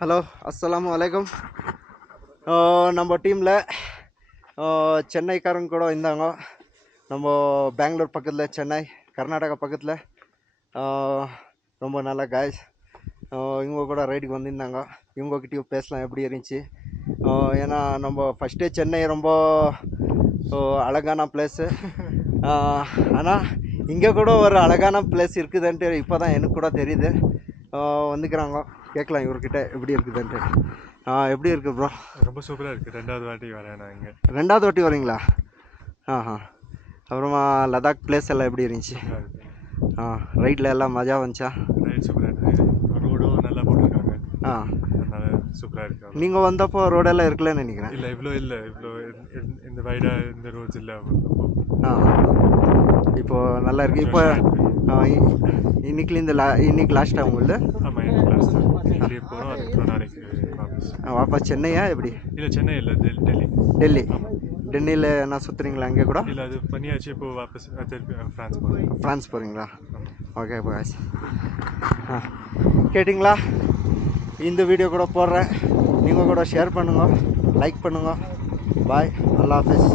Hello, அஸ்ஸலாமு அலைக்கும். நம்ம டீமில் சென்னைக்காரங்க கூட இருந்தாங்க. நம்ம பெங்களூர் பக்கத்தில், சென்னை கர்நாடகா பக்கத்தில். ரொம்ப நல்ல காய்ஸ். இவங்க கூட ரைடுக்கு வந்திருந்தாங்க. இவங்ககிட்டயும் பேசலாம் எப்படி இருந்துச்சு. ஏன்னா நம்ம ஃபஸ்ட்டே சென்னை ரொம்ப அழகான பிளேஸு. ஆனால் இங்கே கூட ஒரு அழகான பிளேஸ் இருக்குதுன்ட்டு இப்போ தான் எனக்கு கூட தெரியுது. வந்துக்கிறாங்க, கேட்கலாம் இவர்கிட்ட எப்படி இருக்குதுன்ட்டு. எப்படி இருக்குது ப்ரோ? ரொம்ப சூப்பராக இருக்குது. 2வது வாட்டி வரேன் நான் இங்கே. 2வது வாட்டி வரீங்களா? அப்புறமா லடாக் பிளேஸ் எல்லாம் எப்படி இருந்துச்சு? ரைட்டில் எல்லாம் மஜா வந்துச்சா? ரைட் சூப்பராக இருக்குது. ரோடும் நல்லா போட்டிருக்காங்க. அதனால சூப்பராக இருக்குது. நீங்கள் வந்தப்போ ரோடெல்லாம் இருக்குல்லன்னு நினைக்கிறேன். இல்லை, இவ்வளோ இந்த வைடாக இந்த ரோட்ஸ் இல்லை. இப்போது நல்லா இருக்குது. இப்போ இன்னைக்கு லாஸ்ட்டாக உங்களுது? ஆமாம், இன்னைக்கு லாஸ்ட் இப்படியே போகிறோம். அதுக்கப்புறம் நாளைக்கு வாபஸ் சென்னையா எப்படி? இல்லை, சென்னை இல்லை, டெல்லி. டெல்லியில் என்ன சுற்றுறீங்களா அங்கே கூட? இல்லை, அது பண்ணியாச்சு. இப்போ வாபஸ் திருப்பி ஃப்ரான்ஸ் போகிறீங்களா? Okay boys. கேட்டிங்களா? இந்த வீடியோ கூட போடுறேன், நீங்கள் கூட ஷேர் பண்ணுங்க, லைக் பண்ணுங்க. பாய், அல்லாஹ் ஹாஃபிஸ்.